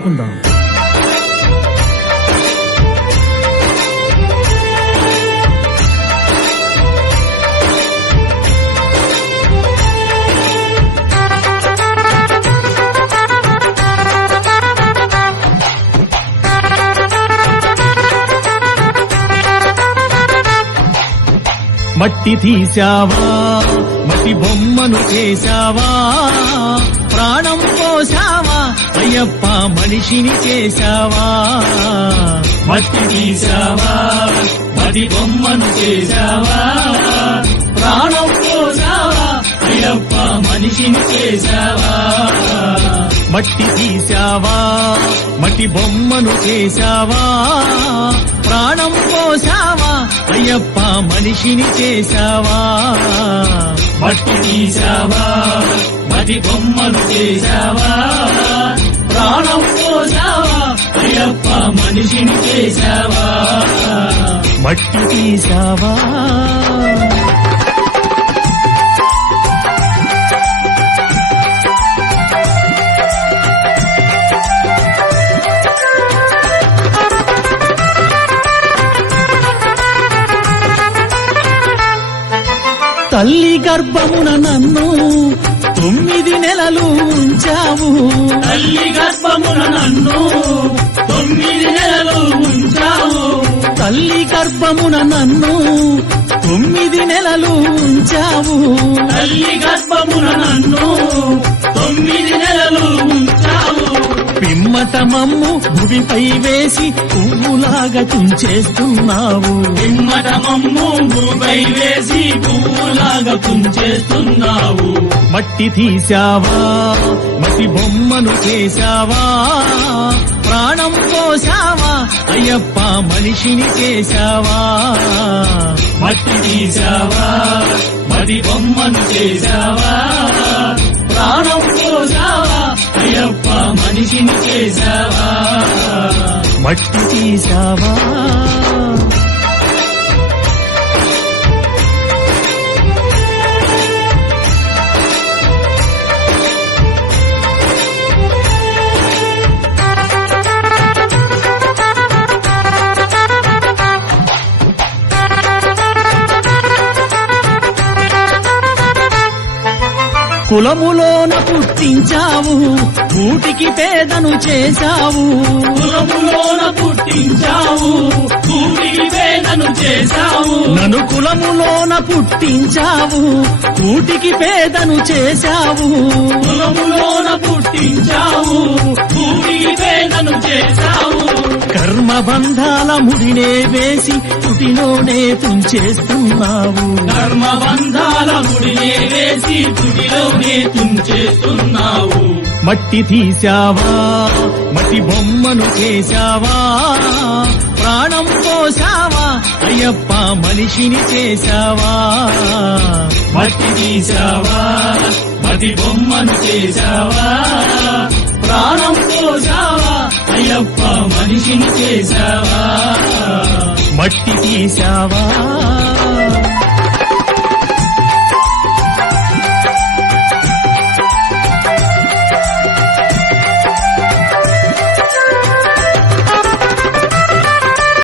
చదువుకుందాం. మట్టి తీశావా, మట్టి బొమ్మను చేశావా, ప్రాణం పోసావా, అయ్యప్ప మనిషిని చేశావా. మట్టి తీశావా, మట్టి బొమ్మను చేశావా, ప్రాణం పోసావా, అయ్యప్ప మనిషిని చేశావా. మట్టి తీశావా, మట్టి బొమ్మను చేశావా, ప్రాణం పోసావా, అయ్యప్ప మనిషిని చేశావా. మట్టి తీశావా, మట్టి బొమ్మను చేశావా, ప్రాణం పోసావా, అయ్యప్ప మనిషిని చేశావా. మట్టి తీశావా. తల్లి గర్భమున నన్ను 9 నెలలు ఉంచావు. తల్లి గర్భమున నన్ను 9 నెలలు ఉంచావు. తల్లి గర్భమున నన్ను 9 నెలలు ఉంచావు. తల్లి గర్భమున నన్ను 9 నెలలు ఉంచావు. పిమ్మట మమ్ము భూమిపై వేసి పువ్వులాగా తుంచేస్తున్నావు. పిమ్మట మమ్ము భూమిపై వేసి పువ్వులాగా తుంచేస్తున్నావు. మట్టి తీశావా, మట్టి బొమ్మను చేశావా, ప్రాణం పోసావా, అయ్యప్ప మనిషిని చేశావా. మట్టి తీశావా, మట్టి బొమ్మను చేశావా, ప్రాణం పోసావా, అయ్యప్ప మనిషిని చేశావా. మట్టి తీశావా. కులములోన పుట్టించావు, కూటికి పేదను చేశావు. కులములోన పుట్టించావు, కూటికి పేదను చేశావు. నన్ను కులములోన పుట్టించావు, కూటికి పేదను చేశావు. కులములోన పుట్టించావు, కూటికి పేదను చేశావు. కర్మబంధాల ముడినే వేసి తుటిలోనే తుంచేస్తున్నావు. కర్మబంధాల ముడినే వేసి తుటిలోనే తుంచేస్తున్నావు. మట్టి తీశావా, మట్టి బొమ్మను చేశావా, ప్రాణం పోసావా, అయ్యప్ప మనిషిని చేశావా. మట్టి తీశావా, మట్టి బొమ్మను చేశావా, ప్రాణం పోసావా, అయ్యప్ప మనిషిని చేశావా. మట్టి తీశావా.